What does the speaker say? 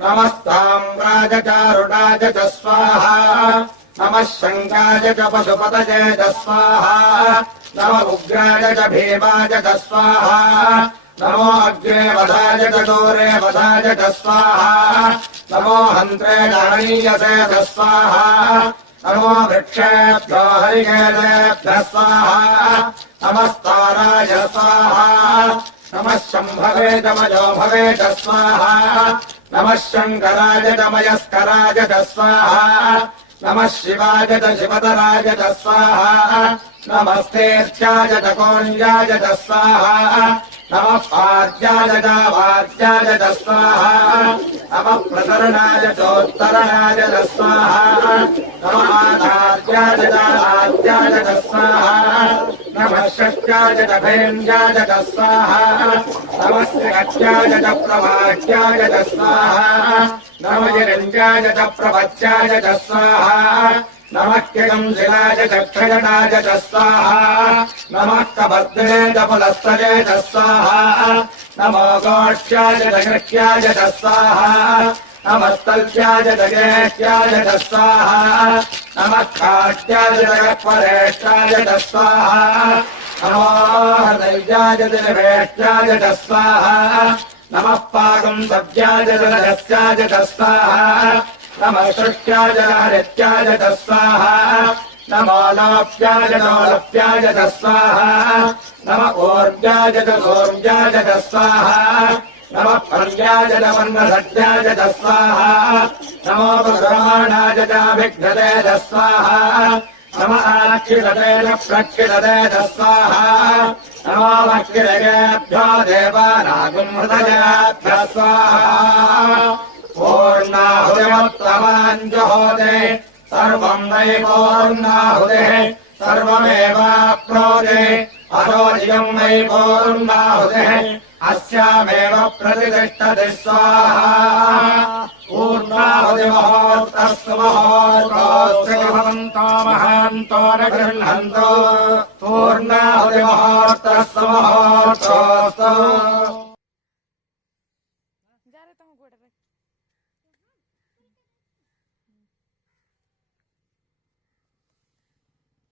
नमस्ताम्राज चारुणाय च स्वाहा नमः शङ्काय च पशुपतये च स्वाहा नम उग्राय च भीमाय च स्वाहा नमो अग्रे वधाय च चोरे वधाय च स्वाहा नमो हन्त्रे जानीयसे च स्वाहा नमो वृक्षेभ्यो हरिकेशेभ्यः स्वाहा नमस्ताराय स्वाहा नमः शम्भवे च मयो भवे च स्वाहा नमः शङ्कराय च मयस्कराय च स्वाहा नमः शिवाय च शिवतराय च स्वाहा नमस्तेऽर्च्याय च कोऽन्याय च स्वाहा नमः पाद्याय च वाद्याय च स्वाहा नमः प्रतरणाय चोत्तरणाय च स्वाहा नमः आधार्याय च आद्याय च स्वाहा नमः षष्ट्याय च भेन्द्याय च स्वाहा नमः श्रीगत्याय च प्रभाज्याय च स्वाहा नमः जिरञ्जाय च प्रपच्याय च स्वाहा नमः किगंशिलाय च क्षयणाय च स्वाहा नमः कपर्दिने च पुलस्तये च स्वाहा नमो गोष्ठ्याय च गृह्याय च स्वाहा नमस्तल्प्याय च गेह्याय च स्वाहा नमः काट्याय च गह्वरेष्ठाय च स्वाहा नमो हृदयाय च निवेष्ट्याय च स्वाहा नमः पाकम् सव्याय च रजस्याय च स्वाहा नमः सृष्ट्याय च हरित्याय च स्वाहा नमो लोप्याय च लोलप्याय च स्वाहा नमः ऊर्जाय च सूर्याय च स्वाहा नमः पर्याय च वर्णसत्याय च स्वाहा नमो पुराणाय च विघ्नते च स्वाहा नमः आक्षिरते च प्रक्षिरते च स्वाहा नमो वक्किरगेभ्यो देवानागुम् हृदयाभ्यः स्वाहा पूर्णाहुतिमुत्तमाञ्जहोते सर्वम् नैवोर्णाहुतिः सर्वमेवाप्नोति अरोधियम् नैवोर्णाहुतिः अस्यामेव प्रतिष्ठति स्वाहा पूर्णाहुतिमहोत्तस्तु महोत्तोऽस्य भवन्तो महान्तो न गृह्णन्तो पूर्णाहुतिमहोत्तस्तु महोत्तोऽस्तु